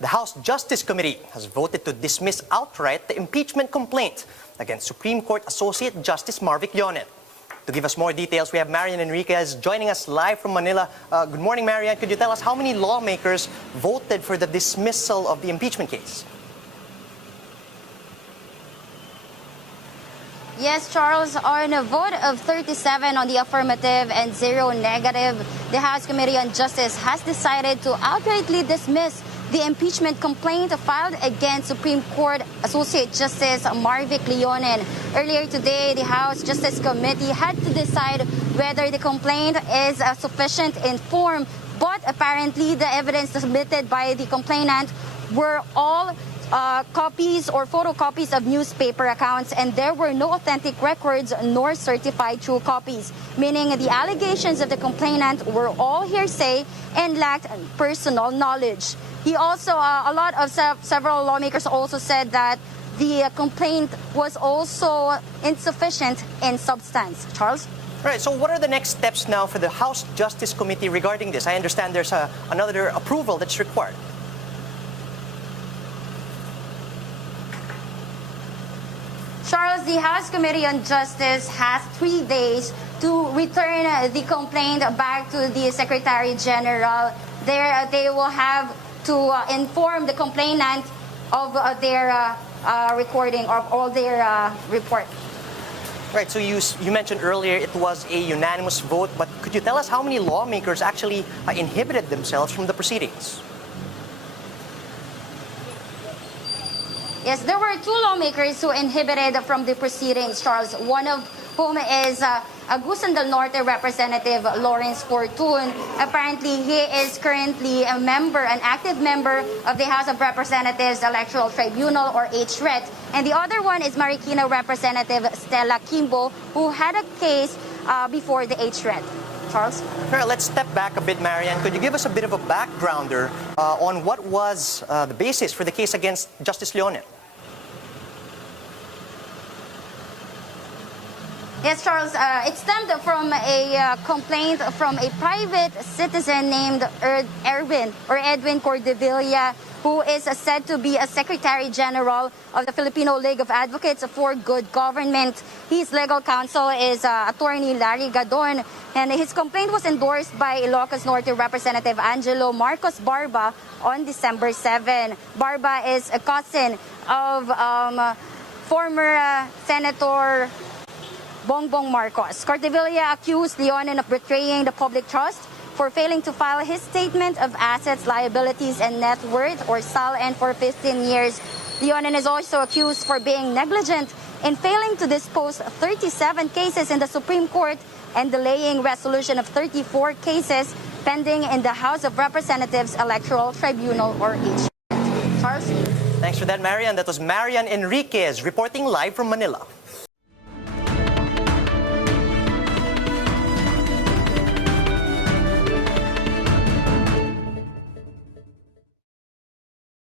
The House Justice Committee has voted to dismiss outright the impeachment complaint against Supreme Court Associate Justice Marvic Leonen. To give us more details, we have Marian Enriquez joining us live from Manila. Good morning, Marian. Could you tell us how many lawmakers voted for the dismissal of the impeachment case? Yes, Charles, on a vote of 37 on the affirmative and 0 negative, the House Committee on Justice has decided to outrightly dismiss the impeachment complaint filed against Supreme Court Associate Justice Marvic Leonen. Earlier today, the House Justice Committee had to decide whether the complaint is sufficient in form, but apparently the evidence submitted by the complainant were all copies or photocopies of newspaper accounts, and there were no authentic records nor certified true copies, meaning the allegations of the complainant were all hearsay and lacked personal knowledge. He also, several lawmakers also said that the complaint was also insufficient in substance. Charles? All right, so what are the next steps now for the House Justice Committee regarding this? I understand there's another approval that's required. Charles, the House Committee on Justice has 3 days to return the complaint back to the Secretary General. There, they will have to inform the complainant of their recording or all their report. Right, so you mentioned earlier it was a unanimous vote, but could you tell us how many lawmakers actually inhibited themselves from the proceedings? Yes, there were 2 lawmakers who inhibited from the proceedings, Charles, one of whom is Agusan del Norte Representative Lawrence Fortun. Apparently, he is currently an active member of the House of Representatives Electoral Tribunal, or HRET. And the other one is Marikina Representative Stella Kimbo, who had a case before the HRET. Charles? All right, let's step back a bit, Marian. Could you give us a bit of a backgrounder on what was the basis for the case against Justice Leonen? Yes, Charles, it stemmed from a complaint from a private citizen named Edwin Cordevilla, who is said to be a Secretary General of the Filipino League of Advocates for Good Government. His legal counsel is Attorney Larry Gadon, and his complaint was endorsed by Ilocos Norte Representative Angelo Marcos Barba on December 7. Barba is a cousin of former Senator Bongbong Marcos. Cordevilla accused Leonen of betraying the public trust for failing to file his statement of assets, liabilities, and net worth, or SALN, for 15 years. Leonen is also accused for being negligent in failing to dispose 37 cases in the Supreme Court and delaying resolution of 34 cases pending in the House of Representatives Electoral Tribunal, or HRET. Charles? Thanks for that, Marian. That was Marian Enriquez reporting live from Manila.